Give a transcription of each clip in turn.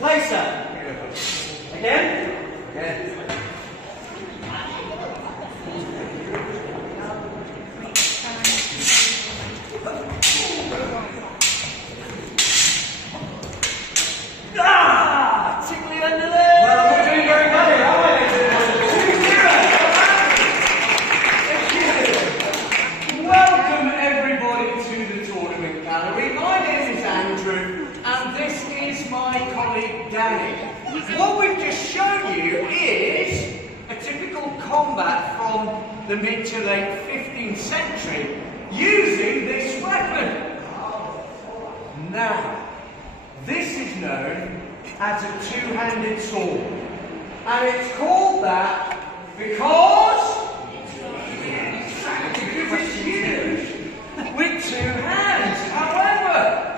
Placer. Again. Again. Tickly under there. Well, I'm not doing very well here, am I? Welcome everybody to the tournament gallery. My name is Andrew and this is my colleague Danny. What we've just shown you is a typical combat from the mid to late 15th century using this weapon. Now, this is known as a two-handed sword, and it's called that because it's used with two hands. However,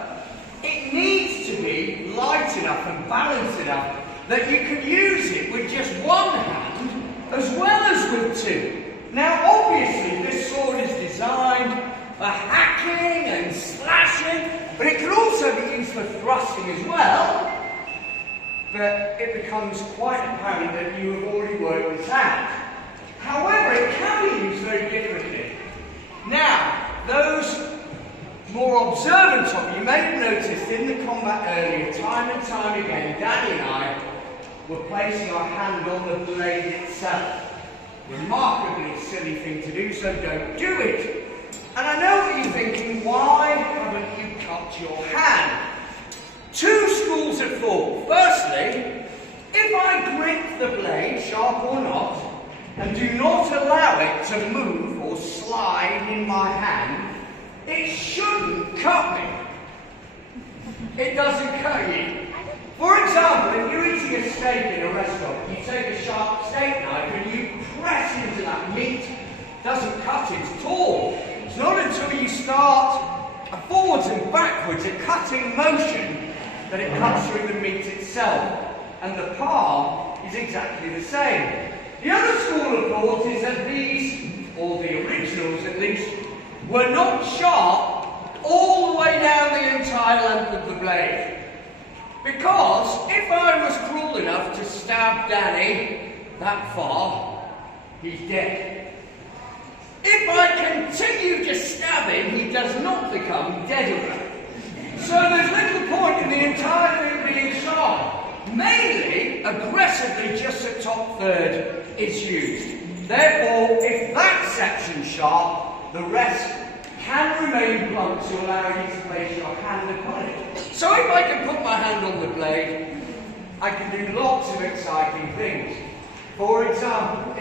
it needs to be light enough and balanced enough that you can use it with just one hand as well as with two. Now, obviously, this sword is designed for hacking and slashing, but it can also be used for thrusting as well. But it becomes quite apparent that you have already worked this out. However, it can be used very differently. Now, those more observant of you may have noticed in the combat earlier, time and time again, Danny and I were placing our hand on the blade itself. Remarkably silly thing to do, so don't do it. And I know what you're thinking, why haven't you cut your hand? Two schools of thought. Firstly, if I grip the blade, sharp or not, and do not allow it to move or slide in my hand, it shouldn't cut me. It doesn't cut you. For example, if you're eating a steak in a restaurant, you take a sharp steak knife and you press into that meat, it doesn't cut it at all. It's not until you start a forwards and backwards, a cutting motion, that it cuts through the meat itself. And the palm is exactly the same. The other school of thought is that these, or the originals at least, were not sharp all the way down the entire length of the blade. Because if I was cruel enough to stab Danny that far, he's dead. If I continue to stab him, he does not become deader. So there's little point in the entire thing being sharp. Mainly, aggressively, just the top third is used. Therefore, if that section's sharp, the rest can remain blunt to allow you to place your hand upon it. So if I can put my hand on the blade, I can do lots of exciting things. For example,